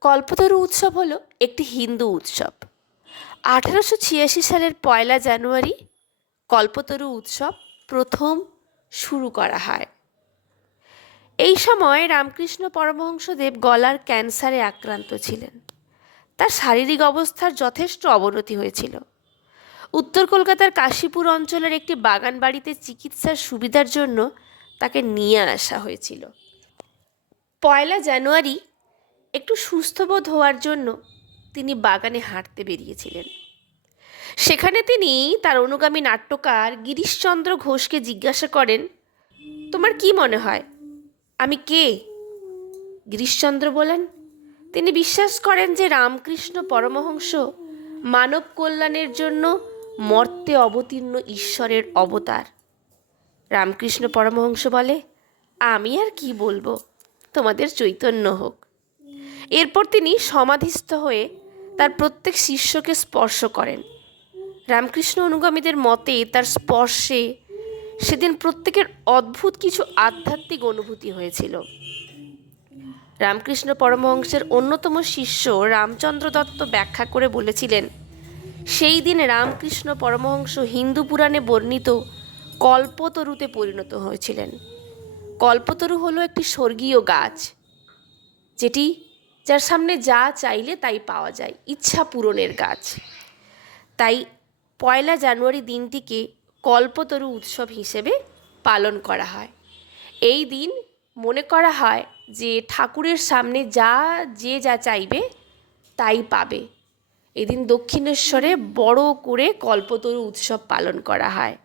কল্পতরু উৎসব হলো একটি হিন্দু উৎসব। আঠারোশো ছিয়াশি সালের পয়লা জানুয়ারি কল্পতরু উৎসব প্রথম শুরু করা হয়। এই সময় রামকৃষ্ণ পরমহংসদেব গলার ক্যান্সারে আক্রান্ত ছিলেন। তার শারীরিক অবস্থার যথেষ্ট অবনতি হয়েছিল। উত্তর কলকাতার কাশীপুর অঞ্চলের একটি বাগান বাড়িতে চিকিৎসার সুবিধার জন্য তাকে নিয়ে আসা হয়েছিল। পয়লা জানুয়ারি একটু সুস্থবোধ হওয়ার জন্য তিনি বাগানে হাঁটতে বেরিয়েছিলেন। সেখানে তিনি তার অনুগামী নাট্যকার গিরিশচন্দ্র ঘোষকে জিজ্ঞাসা করেন, তোমার কি মনে হয়, আমি কে? গিরিশচন্দ্র বলেন, তিনি বিশ্বাস করেন যে রামকৃষ্ণ পরমহংস মানব কল্যাণের জন্য মর্তে অবতীর্ণ ঈশ্বরের অবতার। রামকৃষ্ণ পরমহংস বলে, আমি আর কি বলব? তোমাদের চৈতন্য হোক। এরপর তিনি সমাধিস্থ হয়ে তার প্রত্যেক শিষ্যকে স্পর্শ করেন। রামকৃষ্ণ অনুগামীদের মতে তার স্পর্শে সেদিন প্রত্যেকের অদ্ভুত কিছু আধ্যাত্মিক অনুভূতি হয়েছিল। রামকৃষ্ণ পরমহংসের অন্যতম শিষ্য রামচন্দ্র দত্ত ব্যাখ্যা করে বলেছিলেন, সেই দিন রামকৃষ্ণ পরমহংস হিন্দু পুরাণে বর্ণিত কল্পতরুতে পরিণত হয়েছিলেন। কল্পতরু হলো একটি স্বর্গীয় গাছ, যেটি যার সামনে যা চাইলে তাই পাওয়া যায়। ইচ্ছা পূরণের গাছ। তাই পয়লা জানুয়ারি দিনটিকে কল্পতরু উৎসব হিসেবে পালন করা হয়। এই দিন মনে করা হয় যে ঠাকুরের সামনে যা, যে যা চাইবে তাই পাবে। এদিন দক্ষিণেশ্বরে বড় করে কল্পতরু উৎসব পালন করা হয়।